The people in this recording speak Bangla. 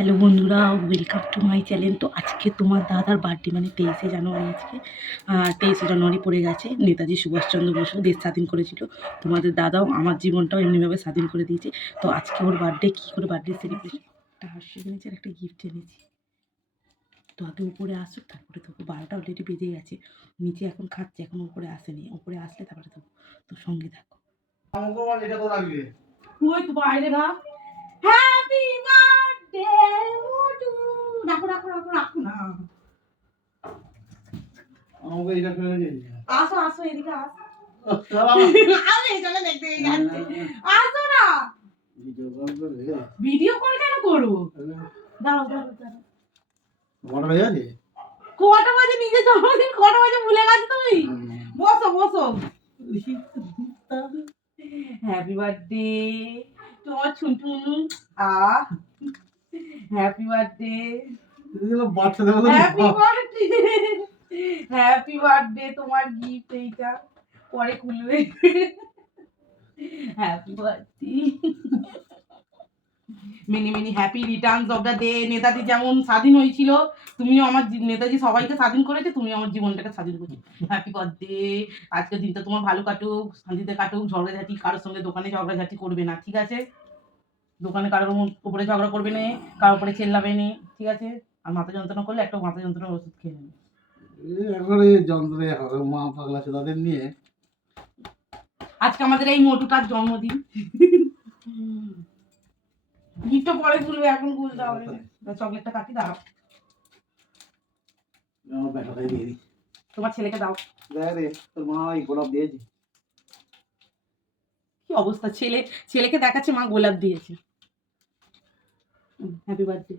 হ্যালো বন্ধুরা, ওয়েলকাম টু মাই চ্যানেল। তো আজকে তোমার দাদার বার্থডে, মানে 23শে জানুয়ারি। আজকে 23শে জানুয়ারি পড়ে গেছে। নেতাজি সুভাষচন্দ্র বসু দেশ স্বাধীন করেছিল। তোমাদের দাদাও আমার জীবনটাও এমনিভাবে স্বাধীন করে দিয়েছে। তো আজকে ওর বার্থডে, কী করে বার্থডে সেলিব্রেশন, একটা হাস্য এনেছি আর একটা গিফট এনেছি। তো আগে উপরে আসুক, তারপরে দেবো। 12টা অলরেডি বেজে গেছে। নিচে এখন খাচ্ছে, এখন উপরে আসেনি। উপরে আসলে তারপরে দেবো। তো সঙ্গে থাকো। ওই তো বাইরে না। হ্যাপি বার্থডে টু, রাখো রাখো রাখো রাখো না। আমাকে এটা ফেলে দিয়ে আসো আসো, এদিকে আসো। আরে চলে দেখতে যাচ্ছে। আসো না। ভিডিও কল কেন করবো? দাঁড়াও দাঁড়াও দাঁড়াও। কটা বেজে আছে? কটা বাজে? নিজে জন্মদিন কটা বাজে ভুলে গেছো তুমি? বসো বসো। হ্যাপি বার্থডে তোমার ছুনটুনু। হ্যাপি বার্থডে, বাচ্চাদের মতো হ্যাপি বার্থডে, হ্যাপি বার্থডে। তোমার গিফট এইটা, পরে খুলবে। Happy birthday, many many happy Returns of the day. Netaji যেমন স্বাধীন হয়েছিল, তুমিও আমার নেতাজি সবাইকে স্বাধীন করেছে, তুমিও আমার জীবনটাকে স্বাধীন করেছো। Happy birthday. আজকের দিনটা তোমার ভালো কাটুক, শান্তিতে কাটুক। ঝগড়াঝাটি কারোর সঙ্গে দোকানে ঝগড়াঝাটি করবে না, ঠিক আছে? দোকানে কারোর উপরে ঝগড়া করবে না, কারোর উপরে চেল্লাবে না, ঠিক আছে? আর মাথা যন্ত্রণা করলে একটা মাথা যন্ত্রণার ওষুধ খেয়ে নেবে। এখন এই যন্ত্রে মা পাগলা আছে তাদের নিয়ে। আজকে আমাদের এই মোটুটার জন্মদিন। গিফটটা পরে খুলবে, এখন খুলতে হবে না। চকলেটটা কাটি, দাও। আমার ব্যাটাটাই দিয়ে দিই। তোমার ছেলেকে দাও। দেখ রে, তোর মা ওই গোলাপ দিয়েছে। কি অবস্থা, ছেলেকে দেখাচ্ছে মা গোলাপ দিয়েছে। Happy birthday.